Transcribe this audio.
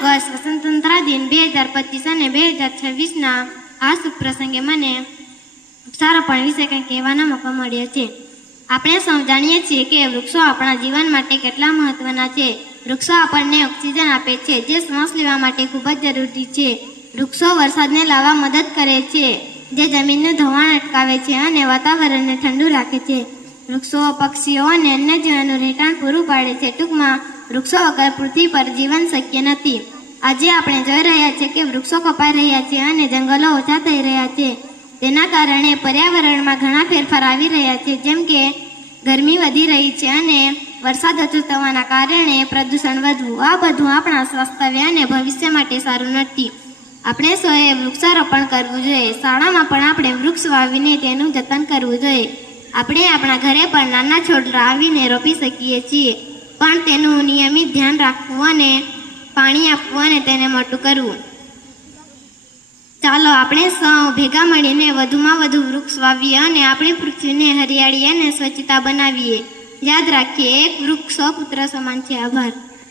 August સ્વતંત્રતા દિન 2025 અને 2026ના આ શુભ પ્રસંગે મને વૃક્ષારોપણ વિશે કંઈક કહેવાનો મોકો મળ્યો છે. આપણે સૌ જાણીએ છીએ કે વૃક્ષો આપણા જીવન માટે કેટલા મહત્વના છે. વૃક્ષો આપણને ઓક્સિજન આપે છે, જે શ્વાસ લેવા માટે ખૂબ જ જરૂરી છે. વૃક્ષો વરસાદને લાવવા મદદ કરે છે, જે જમીનનું ધોવાણ અટકાવે છે અને વાતાવરણને ઠંડુ રાખે છે. વૃક્ષો પક્ષીઓ અને અન્ય જીવોનું રહેઠાણ પૂરું પાડે છે. ટૂંકમાં વૃક્ષો વગર પૃથ્વી પર જીવન શક્ય નથી. આજે આપણે જોઈ રહ્યા છીએ કે વૃક્ષો કપાઈ રહ્યા છે અને જંગલો ઓછા થઈ રહ્યા છે. તેના કારણે પર્યાવરણમાં ઘણા ફેરફાર આવી રહ્યા છે, જેમ કે ગરમી વધી રહી છે અને વરસાદ ઓછો થવાના કારણે પ્રદૂષણ વધવું. આ બધું આપણા સ્વાસ્થ્ય અને ભવિષ્ય માટે સારું નથી. આપણે સૌએ વૃક્ષારોપણ કરવું જોઈએ. શાળામાં પણ આપણે વૃક્ષ વાવીને તેનું જતન કરવું જોઈએ. આપણે આપણા ઘરે પણ નાના છોડ લાવીને રોપી શકીએ છીએ, પણ તેનું નિયમિત ધ્યાન રાખવું અને પાણી આપવું અને તેને મોટું કરવું. ચાલો આપણે સૌ ભેગા મળીને વધુમાં વધુ વૃક્ષ વાવીએ અને આપણી પૃથ્વીને હરિયાળી અને સ્વચ્છતા બનાવીએ. યાદ રાખીએ, એક વૃક્ષ સો પુત્ર સમાન છે. આભાર.